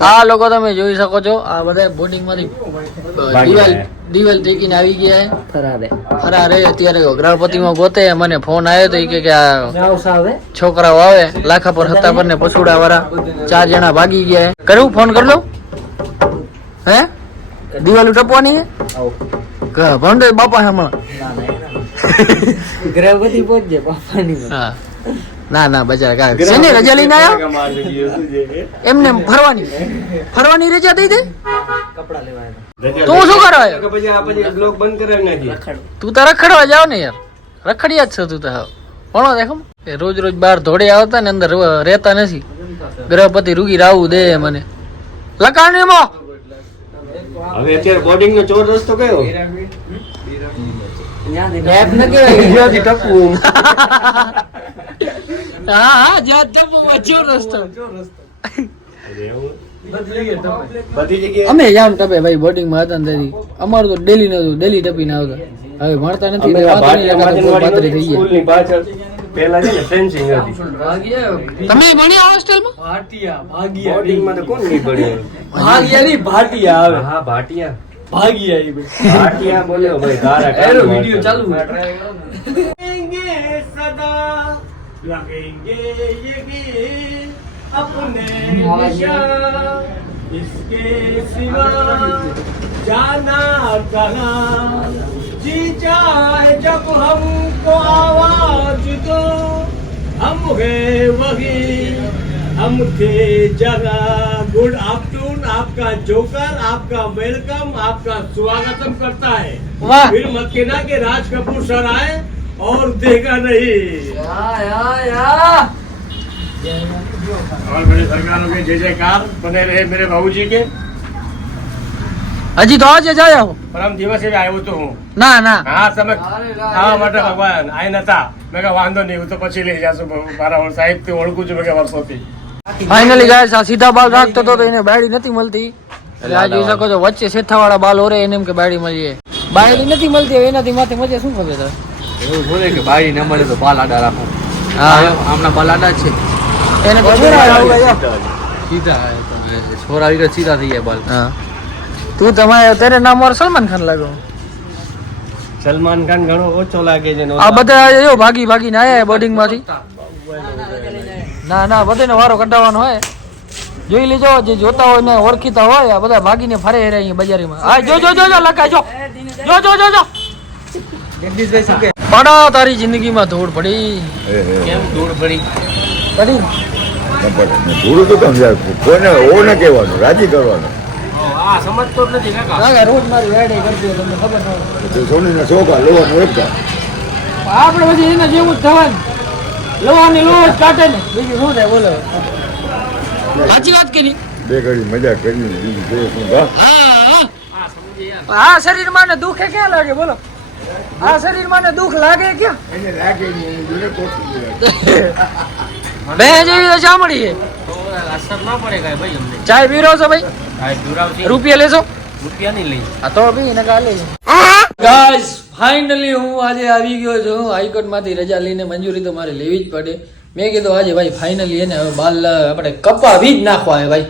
આ લોકો તમે જોઈ શકો છો આ બધા બોટિંગ માંથી દિવાલ ટેકીને આવી ગયા ફરારે અત્યારે ગૃહપતિ માં ગોતે મને ફોન આવ્યો તો કે આ છોકરાઓ આવે લાખાપુર હતાપર ને પછુડા વાળા 4 જણા ભાગી ગયા કરું ફોન કરી લઉં હે દિવાલ ટપવાની હે ભંડે બાપા હમણાં ગૃહપતિ પહોંચજે બાપાની હા ના બચારા કા શેની રજા લઈને આયા એમને ફરવાની રજા દઈ દે કપડા લેવા તું શું કરો કે પછી આ પછી બ્લોગ બંધ કરાવી નાખી તું તો રખડવા જાવ ને યાર રખડિયા જ છો તું તો ભણો દેખો રોજ બહાર ધોડે આવતા ને અંદર રહેતા નથી ગૃહપતિ રૂગી રાવું દે મને લકાણી મો હવે અત્યારે બોર્ડિંગ નો ચોર રસ્તો કયો નેપ ન કેવાય જ્યાંથી ટપવું હા જ્યાં ટપુ વચ્ચો રસ્તો બધી જગ્યાએ અમે જામ ટપે ભાઈ બોર્ડિંગ માં હતા ને અમારું તો ડેલી નતું ડેલી ટપીને આવતા હવે ભણતા નથી એટલે વાંધો નહીં લગાડતા પાતળી થઈ ગયા સ્કૂલની પાછળ પહેલા છે ને ફેન્સિંગ હતી તમે ભણ્યા હોસ્ટેલમાં ભાટિયા બોર્ડિંગ માં તો કોણ નહીં ભણ્યું ભાગિયાની ભાટિયા આવે હા ભાટિયા ભાગિયા ઈ ભાઈ ભાટિયા બોલ્યો ભાઈ તારા એનો વિડિયો ચાલુ लगेंगे ये गीत अपने निशान इसके सिवा जाना कहाँ जी चाहे जब हमको आवाज दो हम है वही हम थे जगह गुड आफ्टरनून आपका जोकर आपका वेलकम आपका स्वागतम करता है वाह फिर मत कहना कि राज कपूर सर आए और देखा नहीं और बड़े सरकारों के जय जयकार बने रहे मेरे बाबूजी के હજી તો આજે જ આવ્યા હો પરમ દિવસે આવ્યો તો હું ના હા તમે ખાવા માટે ભગવાન આઈ નતા મેં કહ્યું વાંધો નહીં હું તો પછી લઈ જાશું મારા સાહેબ થી ઓળખું છું મેં વર્ષોથી ફાઇનલી ગાઈસ આ સીધા બાલ રાખતો તો એને બાયડી નથી મળતી એટલે આ જોઈ શકો છો વચ્ચે શેઠાવાળા બાલ ઓરે એને એમ કે બાયડી મળીએ બાયડી નથી મળતી હવે એનાથી માથે મજે શું ખબર તારે એવું બોલે કે બાઈ ન મળે તો બાલ આડા રાખો હા આમના બાલ આડા જ છે એને તો સીધા છોરા આવી સીધા થઈ ગયા બાલ હા તું તમારે તેરે નામ મારો સલમાન ખાન લાગો સલમાન ખાન ઘણો ઓછો લાગે છે આ બધા જો ભાગીને આયા બોર્ડિંગ માંથી ના બધાને વારો કઢાવવાનો હોય જોઈ લેજો જે જોતા હોય ને ઓળખીતા હોય આ બધા ભાગીને ફરે રે અહીંયા બજારીમાં આ જો લખાય જો જગદીશભાઈ શું કે પડા તારી જિંદગીમાં ધૂળ પડી કેમ દૂર પડી થોડું તો સમજાય કોઈને ઓ ન કહેવાનું રાજી કરવાનું આ સમજતો જ નથી કાકા કાકા રોજ મારી વેડે કરજો તમને ખબર ન હોય સોનીના છોકરા લેવાનું એકતા આપણે પછી એના જેવું જ થવાનું લોવાની લો જ કાઢે ને બીજું શું થાય બોલો સાચી વાત કે નહીં બે ઘડી મજા કરી બીજું જોઈએ શું આ શરીરમાં ને દુઃખ ક્યાં લાગે બોલો આ શરીરમાં ને દુઃખ લાગે ક્યાં એને લાગે નહીં એની જોડે કોઠી બે જેવી તો ચામડી છે અસર ના પડે કાંઈ ભાઈ અમને ચાય પીરો છો ભાઈ કાંઈ દુરાવતી રૂપિયા લેશો રૂપિયા નહીં લઈ આ તો બી ને કાલે ગાઈસ ફાઇનલી હું આજે આવી ગયો છું હાઈકોર્ટ માંથી રજા લઈને મંજૂરી તો મારે લેવી જ પડે મેં કીધું આજે ભાઈ ફાઇનલી એને હવે બાલ આપણે કપાવી જ નાખવા હે ભાઈ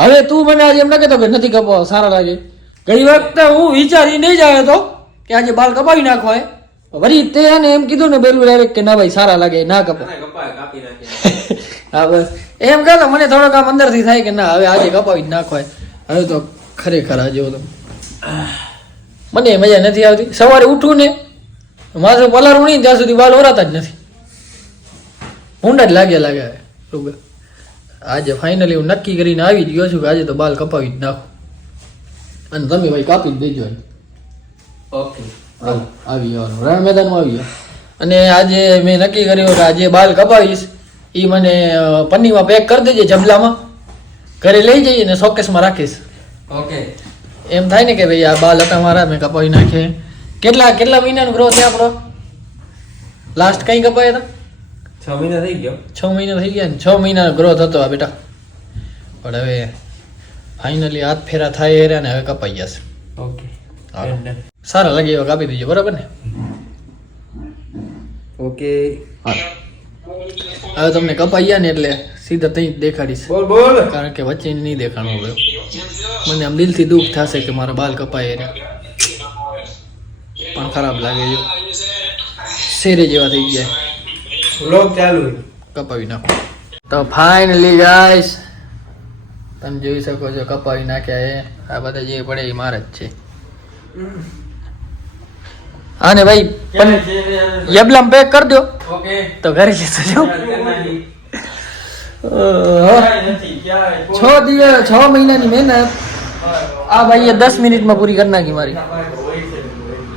હવે તું મને આજે એમ ના કહેતો કે નથી કપાવા સારા લાગે ગઈ વખતે હું વિચારી નહીં જાય તો કે આજે બાલ કપાવી નાખવા હે વળી તે એને એમ કીધું ને બેરું ડાયરેક્ટ કે ના ભાઈ સારા લાગે ના કપા હા બસ એમ કહેતો મને થોડોક આમ અંદરથી થાય કે ના હવે આજે કપાવી જ નાખવાય હવે તો ખરેખર આજે તો મને મજા નથી આવતી સવારે ઉઠું ને માથું પલારું નહીં ત્યાં સુધી બાલ ઓરાતા જ નથી ઊંડા જ લાગે આજે ફાઇનલી હું નક્કી કરીને આવી જ ગયો છું કે આજે તો બાલ કપાવી જ નાખું અને તમે ભાઈ કાપી જ દેજો ઓકે આવી જવાનું રણ મેદાનમાં આવી ગયો અને આજે મેં નક્કી કર્યું કે આજે બાલ કપાવીશ એ મને પન્નીમાં પેક કરી દેજે જબલામાં ઘરે લઈ જઈએ ને શોકેસમાં રાખીશ ઓકે એમ થાય ને કે ભાઈ આ બાલ હતા મારા મેં કપાવી નાખે કેટલા મહિનાનો ગ્રો છે આપણો લાસ્ટ કઈ કપાયા હતા 6 મહિના થઈ ગયો 6 મહિના થઈ ગયા ને 6 મહિનાનો ગ્રોથ હતો આ બેટા પણ હવે ફાઇનલી હાથ ફેરા થાય ને હવે કપાઈ જશે ઓકે સારા લાગે એવા કાપી દેજો બરાબર ને ઓકે હવે તમને કપાઈ ગયા ને એટલે સીધા ત્યાં જ દેખાડીશ, બોલ બોલ. કારણ કે વચ્ચે નહીં દેખાણું હવે. મને આમ દિલથી દુઃખ થશે કે મારા બાલ કપાય રહ્યા, પણ ખરાબ લાગે જો શેરે જેવા થઈ ગયા. વ્લોગ ચાલુ. કપાવી નાખો. તો ફાઇનલી ગાઈસ તમે જોઈ શકો છો કપાવી નાખ્યા એ. આ બધા જે પડે એ મારે જ છે. હા ને ભાઈ પણ યબલામ પેક કરી દો ઓકે તો ઘરે જતો જાઉં. 6 મહિનાની મહેનત આ ભાઈએ 10 મિનિટમાં પૂરી કરી નાખી મારી.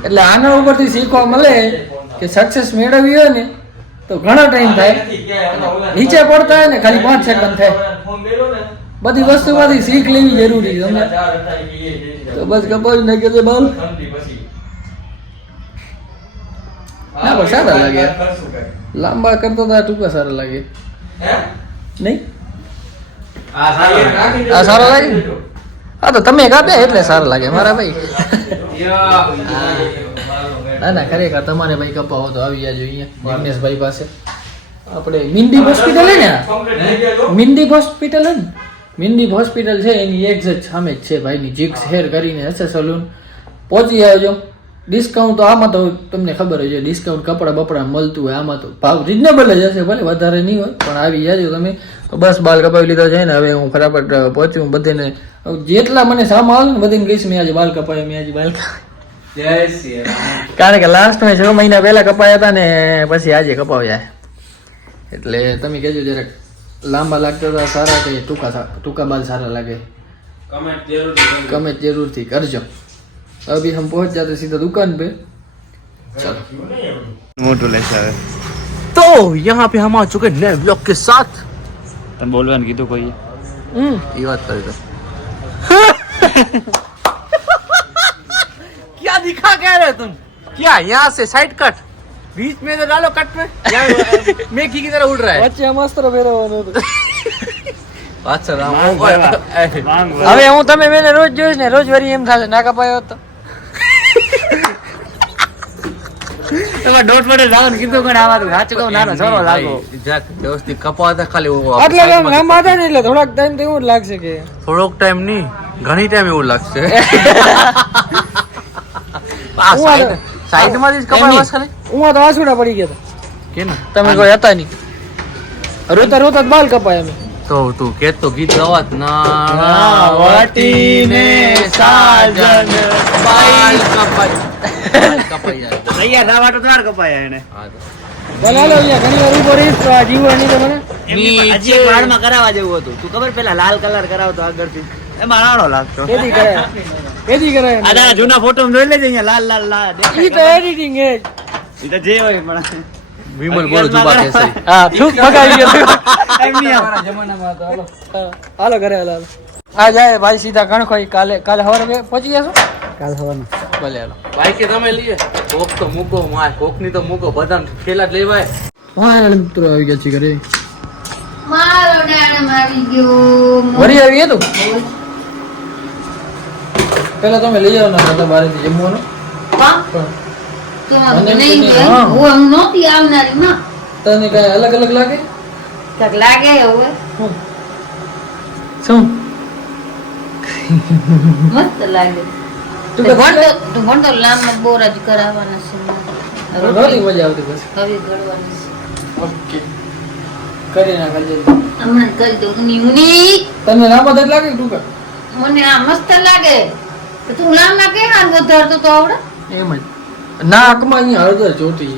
એટલે આના ઉપરથી શીખવા મળે કે સક્સેસ મેળવવી હોય ને તો ઘણો ટાઈમ થાય, નીચે પડતા હોય ને ખાલી 5 સેકન્ડ થાય. બધી વસ્તુમાંથી શીખ લેવી જરૂરી છે તમને. તો બસ કપાવી નાખે છે બાલ. ના પણ સારા લાગે, લાંબા કરતો તો ટૂંકા સારા લાગે નહીં? આ સારા લાગે. હા તો તમે કાપ્યા એટલે સારા લાગે મારા ભાઈ. ના ના ખરેખર તમારે ભાઈ કપાવો તો આવી જાજો અહીંયા દિનેશભાઈ પાસે. આપણે મિંડી હોસ્પિટલ હે ને, મિંડી હોસ્પિટલ હે ને, મિંડી હોસ્પિટલ છે એની એક્ઝેક્ટ સામે જ છે ભાઈની જીક્સ હેર કરીને હશે સલૂન. પહોંચી આવજો. ડિસ્કાઉન્ટ તો આમાં તો તમને ખબર હોય છે, ડિસ્કાઉન્ટ કપડા બપડા મળતું હોય. આમાં તો ભાવ રિઝનેબલ જ હશે, ભલે વધારે નહીં હોય પણ આવી જાજો તમે. તો બસ બાલ કપાવી લીધા છે ને હવે હું ફટાફટ પહોંચ્યું બધાને. જેટલા મને સામા આવે ને બધાને કહીશ મેં આજે બાલ કપાયા, મેં આજે બાલ કપાયા. કારણ કે લાસ્ટ મેં 6 મહિના પહેલા કપાયા હતા ને પછી આજે કપાવ્યા. એટલે તમે કહેજો જરાક લાંબા લાગતા હતા સારા કે ટૂંકા બાલ સારા લાગે, કમેન્ટ જરૂરથી કરજો. अभी हम पहुंच जाते सीधा दुकान पे. चलो मोटू लेके तो यहाँ पे हम आ चुके नए ब्लॉग के साथ. तुम बोलवान की तो कोई ये बात कर दो. क्या दिखा कह रहे तुम? क्या यहाँ से साइड कट बीच में तो डालो कट में. मेघी की तरह उड़ रहा है. વચ્ચે અમસ્ત્ર ફેરવવાનો હતો. અચ્છા હવે હું તમે મેને રોજ જોઈશ ને રોજ વરી એમ થાશે ના કપાયો તો. તમે ડોટ પડે લાવો ને કીધું કે આમાં સાચું કહું નાનો છોરો લાગો જાક વ્યવસ્થિત કપાતા ખાલી આટલા કામ લાંબા હતા ને એટલે થોડાક ટાઈમ તો એવું જ લાગશે કે થોડોક ટાઈમ નહીં ઘણી ટાઈમ એવું લાગશે. સાઈડ માંથી જ કપાય બસ ખાલી. હું તો આસુડા પડી ગયા હતા કે ના તમે કોઈ હતા નહીં. રોતા રોતા જ બાલ કપાય અમે. તો તું કેતો ગીત અવાજ ના વાટીને સાજન બાલ કપાય કપાય અહીંયા ના વાટો તાર કપાયા એને. ભલે હાલો અહીંયા ઘણી વાર ઉભો રહીશ તો આ જીવવાની તો મને હજી એક વાળમાં કરાવવા જેવું હતું. તું ખબર પેલા લાલ કલર કરાવતો આગળથી એમાં રાણો લાગતો. કેદી કરાય આ તારા જૂના ફોટો જોઈ લેજે અહીંયા લાલ લાલ લાલ ઈ તો એડિટિંગ હે. ઈ તો જે હોય પણ વિમલ બોલ જુબા કેસરી. હા થૂક ભગાવી ગયો. એમ નહીં આમ. જમાનામાં તો હાલો હાલો ઘરે હાલો. આ જાય ભાઈ સીધા ગણખોઈ. કાલે સવારે પહોંચી જશો? કાલ સવારે ભલે હાલો. ભાઈ કે તમે લઈએ કોક તો મૂકો માય કોક ની તો મૂકો બધા ખેલા જ લેવાય. હા મિત્રો આવી ગયા છે ઘરે. મારો નામ આવી ગયો. વરી આવી હતું પેલા તમે લઈ જાવ ના બારેથી જમવાનું. તો નહીં હા. હું નહોતી આવનારી માં. તને કઈ અલગ અલગ લાગે? કાંઈક લાગે હવે શું મસ્ત લાગે. તું તો કે ભણતો લાંબા બોરા જ કરાવવાના છે. નહોતી મજા આવતી બસ. હવે ગળવાની છે. ઓકે કરી નાખજે. હમણાં કરી દઉં. ઉની તને લાંબા જ લાગે કે ટૂંકા? મને આ મસ્ત લાગે. તો તું લાંબા કેવા વધારતો તો આવડે? એમ જ નાકમાં અહીંયા હળદર ચોટી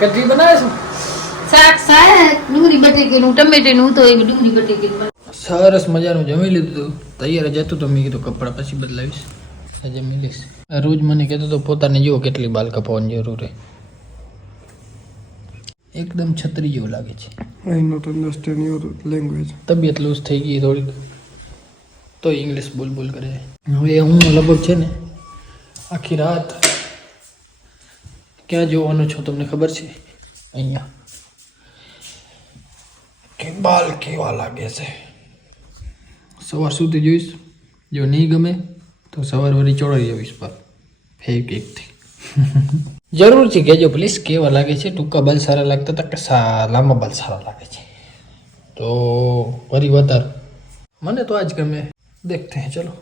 કટરી બનાવે છે. શાક ડુંગળી બટેકીનું ટમેટીનું તો એ ડુંગળી બટેકીનું. સરસ મજાનું જમી લીધું હતું. તૈયાર જ હતું તો મેં કીધું કપડાં પછી બદલાવીશ. જમી લઈશ. રોજ મને કહેતો તો પોતાને જુઓ કેટલી બાલ કપાવવાની જરૂર છે. એકદમ છત્રી જેવું લાગે છે. I not understand your language. તબિયત લૂઝ થઈ ગઈ થોડીક તો ઇંગ્લિશ બોલ કરે. હવે હું લગભગ છે ને આખી રાત ક્યાં જોવાનો છો તમને ખબર છે? અહીંયા કે બાલ કેવા લાગે છે. સવાર સુધી જોઈશ. જો નહીં ગમે તો સવાર વળી ચોડાવી આવીશ બાલ ફેક એકથી. જરૂરથી કહેજો પ્લીઝ કેવા લાગે છે, ટૂંકા બાલ સારા લાગતા હતા કે લાંબા બાલ સારા લાગે છે. તો વરી વધારે મને તો આજ ગમે, દેખતે हैं चलो.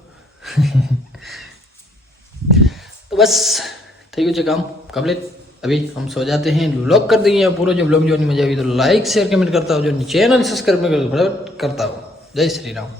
तो बस થઈ ગયું છે કામ કમ્પ્લીટ. अभी हम सो जाते हैं. व्लॉग कर देंगे पूरा. जो व्लॉग જોવાની મજા આવી તો લાઈક શેર કમેન્ટ કરતા હો. જો ચેનલ સબસ્ક્રાઈબ ન કરો ફટાફટ કરતા હો. જય શ્રી રામ.